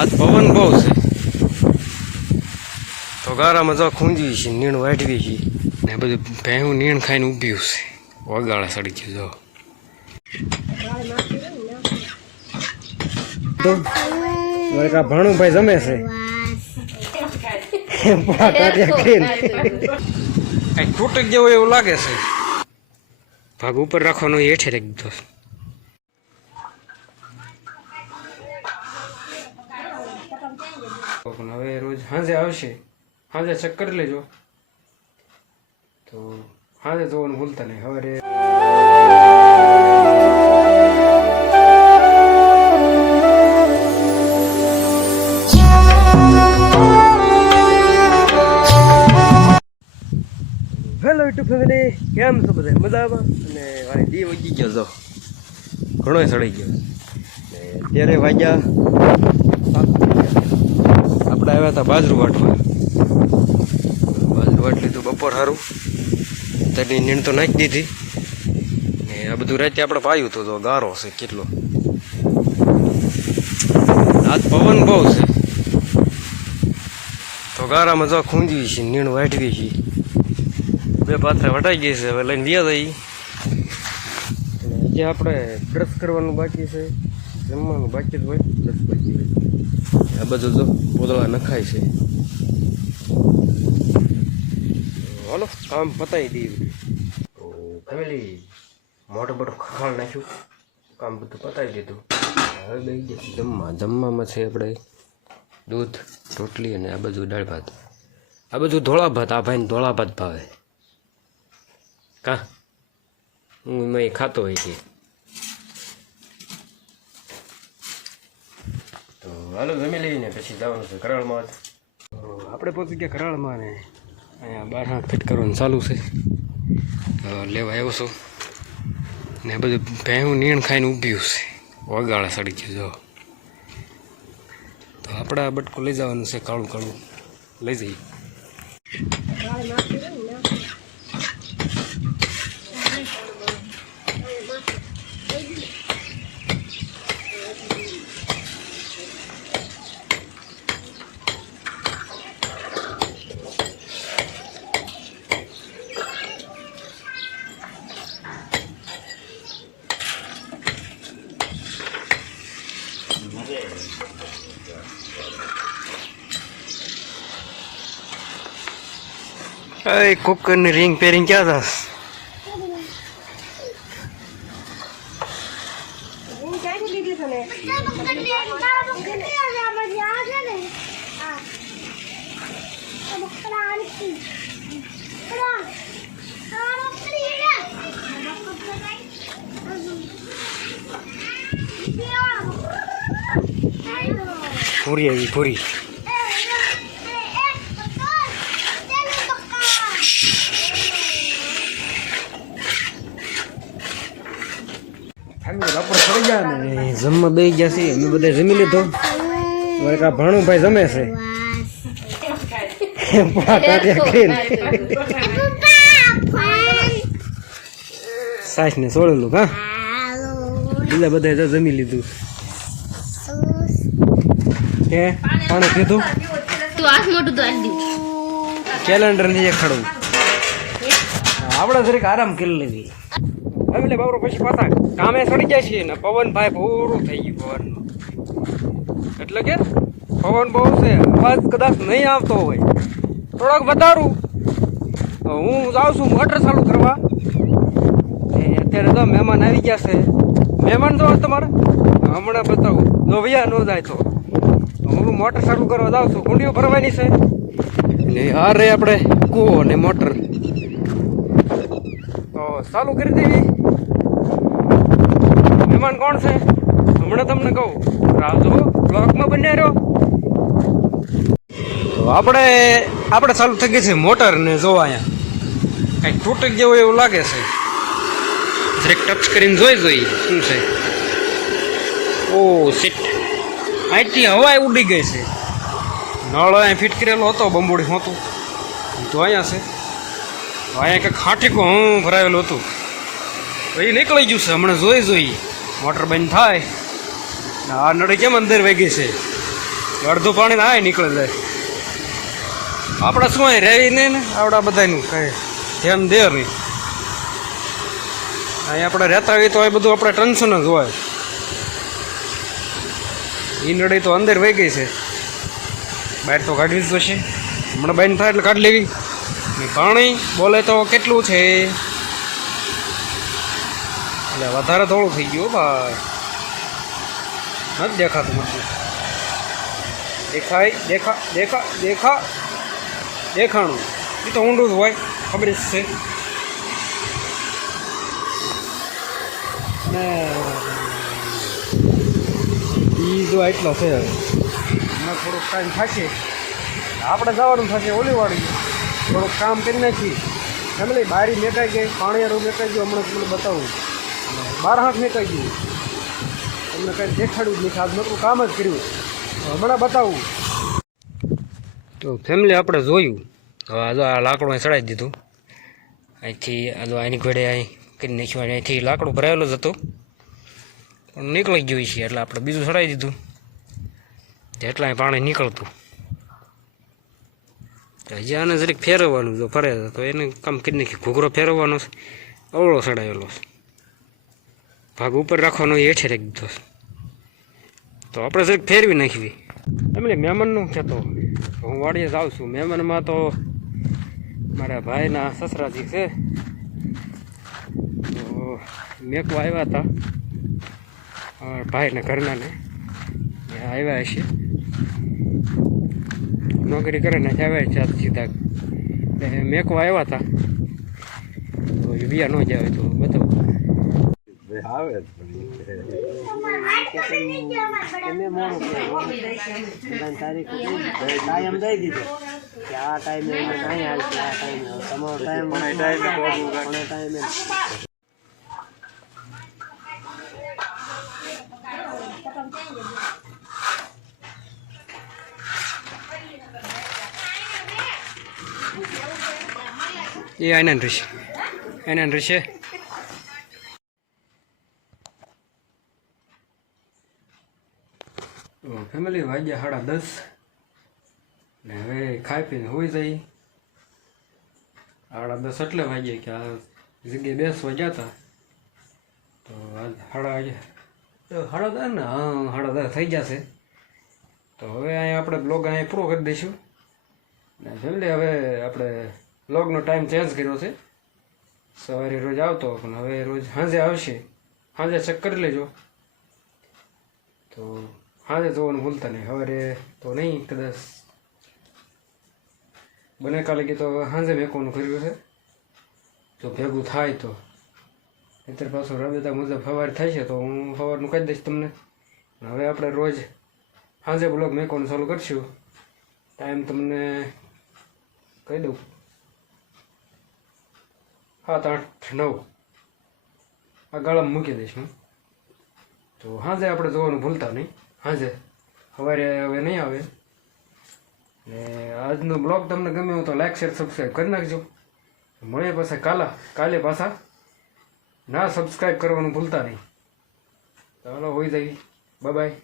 આજ પવન બહુ છે તો ગારામાં જો ખૂંજી છે, નીણ વાઢવી છે ને બધું ભેહું નીણ ખાઈને ઊભ્યું છે. વગાળે સડી ગયું જો ભાણુભાઈ જમે છે. તૂટક જેવું એવું લાગે છે. ભાગ ઉપર રાખવાનો હેઠે રાખી દીધો. હવે રોજ સાંજે આવશે, સાંજે ચેક કરી લેજો. તો સાંજે જોવાનું ભૂલતા નહીં. હવે હેલો યુટ્યુબ ફેમિલી, કેમ છો બધા? મજામાં? અને મારી દી વગી ગયો જો, ઘણો સડી ગયો. અત્યારે વાગ્યા આપણે આવ્યા હતા બાજરું વાટવા. બાજરું વાટ લીધું બપોર સારું, તેની નીણ તો નાખી દીધી ને આ બધું રાતે આપણે પાયું હતું. તો ગારો છે કેટલો. આજ પવન બહુ છે તો ગારામાં જો ખૂંજી છે, નીણ વાઢવી છે. બે પાથરા વટાઈ ગઈ છે, હવે લઈને વ્યા જઈ. જે આપણે બ્રશ કરવાનું બાકી છે, જમવાનું બાકી જ હોય, બ્રશ બાકી હોય. આ બધું જો પોદળા નખાય છે. હાલો કામ પતાવી દઈએ. તો ફેમિલી મોટું મોટું ખખાળ નાખ્યું, કામ બધું પતાવી દીધું. હવે બે ગયા જમવામાં છે આપણે દૂધ, રોટલી અને આ બધું દાળ ભાત. આ બધું ધોળા ભાત. આ ભાઈને ધોળા ભાત ભાવે. કા હું એમાં ખાતો હોય કે. તો હાલો જમી લઈને પછી જવાનું છે કરાળમાં. આપણે પહોંચી ગયા કરાળમાં ને અહીંયા બાર હાથ ફિટ કરવાનું ચાલુ છે. લેવા આવ્યો છું ને બધું ભેહું નીણ ખાઈને ઊભ્યું છે. વગાળે સડી ગયું જો. તો આપણે આ બટકું લઈ જવાનું છે, કાળું કાળું લઈ જઈએ. અરે કુકરની રિંગ પહેરીને ક્યાં જાસ? પૂરી આવી પૂરી. જમવા બે ગયા છીએ અમે બધા, જમી લીધો. મારે કા ભાણુભાઈ જમે છે. સાસ ને સોળેલું. હા બીજા બધા જમી લીધું. કે પાણી પીધું? કેલેન્ડર ની ખડું આપણે જરીક આરામ કરી લેવી. એટલે બાબરો પછી પાછા કામે સડી જાય છે ને પવન ભાઈ પૂરું થઈ ગયું પવનનું. એટલે કે પવન બહુ છે, અવાજ કદાચ નહીં આવતો હોય થોડોક વધારું. હું જાઉં છું મોટર ચાલુ કરવા. અત્યારે તો મહેમાન આવી ગયા છે. મહેમાન જો તમારે હમણાં બતાવું, જો વૈયા ન જાય તો હું મોટર ચાલુ કરવા જાઉં છું. કુંડીઓ ભરવાની છે ને આ રે આપણે કૂવો ને મોટર તો ચાલુ કરી દેવી. મહેમાન કોણ છે હમણાં તમને કહું, રાહજો બ્લોકમાં બન્યા રહ્યો. તો આપણે ચાલુ થઈ ગઈ છે મોટર ને જો અહીંયા કંઈક તૂટક જેવું એવું લાગે છે. જરીક ટચ કરીને જોઈ શું છે. ઓ સીટ અહીંથી હવા ઉડી ગઈ છે. નળ અહીંયા ફિટ કરેલો હતો, બંબોડી હોતું તો અહીંયા છે. અહીંયા કંઈક ખાંઠીકો હું ભરાયેલું હતું તો એ નીકળી ગયું છે. હમણાં જોઈ મોટર બંધ થાય. આ નળી કેમ અંદર વાગી છે અડધું પાણી ના નીકળે જાય. આપણે શું અહીં રેવી નહીં ને આવડા બધાનું કાંઈ ધ્યાન દે નહીં. અહીં આપણે રહેતા હોઈએ તો એ બધું આપણે ટેન્શન જ હોય. ઈંડળી તો અંદર વહી ગઈ છે, બહાર તો કાઢવી જ પડશે. હમણાં બાઈને થાય એટલે કાઢી લેવી. પાણી બોલે તો કેટલું છે એટલે વધારે થોડું થઈ ગયું ભાઈ. નથી દેખાતું મને. દેખાણું એ તો ઊંડું જ હોય, ખબર જ છે. ને એ જો એટલો છે. હમણાં થોડોક ટાઈમ થશે આપણે જવાનું થશે ઓલી વાળી. થોડુંક કામ કરી નાખી ફેમિલી. બારી મેકાઈ ગઈ, પાણીયારું મેકાઈ ગયું. હમણાં તમને બતાવું, 12 હાથ મેકાઈ ગયું. તમને કંઈ દેખાડ્યું જ નથી. આજ નકરું કામ જ કર્યું. હમણાં બતાવું. તો ફેમિલી આપણે જોયું. હવે આ લાકડું અહીં ચડાવી દીધું. અહીંથી આ આની ઘોડે અહીં કરી નાખ્યું. અહીંથી લાકડું ભરાયેલું જ હતું પણ નીકળી ગયું છે એટલે આપણે બીજું ચડાવી દીધું. જેટલા અહીં પાણી નીકળતું હજી આને જરીક ફેરવવાનું. જો ફરે તો એને કામ કરી નાખી. ઘૂઘરો ફેરવવાનો છે, અવળો ચડાવેલો છે. ભાગ ઉપર રાખવાનો એ હેઠે રાખી દીધો છે. તો આપણે જરીક ફેરવી નાખવી. એમને મહેમાનનું કહેતો હું વાડીએ જાઉં છું. મહેમાનમાં તો મારા ભાઈના સસરાજી છે, તો મેકવા આવ્યા હતા. ભાઈને ઘરનાને આવ્યા હશે, નોકરી કરે ને આવ્યા છે સીધા. મેકવા આવ્યા હતા તો વિયા ન જાય તો બતાવું. આવે ટાઈમ દઈ દીધો કે આ ટાઈમે નહીં આવશે, આ ટાઈમે તમારો ટાઈમે એ આનંદ રહેશે. આનંદ રહેશે. ફેમિલી વાગ્યા 10:30 ને હવે ખાઈ પીને હોઈ જાય. 10:30 એટલે વાગ્યા કે આ જગ્યાએ બેસવા ગયા હતા તો આજ 10:30 ને. હા 10:30 થઈ જશે. તો હવે અહીંયા આપણે બ્લોગ અહીંયા પૂરો કરી દઈશું. ને ફેમિલી હવે આપણે બ્લોગનો ટાઈમ ચેન્જ કર્યો છે. સવારે રોજ આવતો પણ હવે રોજ સાંજે આવશે. સાંજે ચેક કરી લેજો. તો સાંજે જોવાનું ભૂલતા નહીં. સવારે તો નહીં, કદાચ બને કાલે કે તો સાંજે મેકવાનું કર્યું છે. જો ભેગું થાય તો અત્યારે પાછું રાબેતા મુજબ સવારે થાય છે તો હું સવારનું કહી દઈશ તમને. હવે આપણે રોજ સાંજે બ્લોગ મેકવાનું ચાલુ કરીશું. ટાઈમ તમને કહી દઉં, 7, 8, 9 આ ગાળામાં મૂકી દઈશ હું. તો સાંજે આપણે જોવાનું ભૂલતા નહીં. સાંજે સવારે હવે નહીં આવે. ને આજનો બ્લોગ તમને ગમે તો લાઈક શેર સબસ્ક્રાઈબ કરી નાખજો. મળીએ પાછા કાલે પાછા. ના સબસ્ક્રાઈબ કરવાનું ભૂલતા નહીં. ચાલો હોઈ જાય. Bye bye.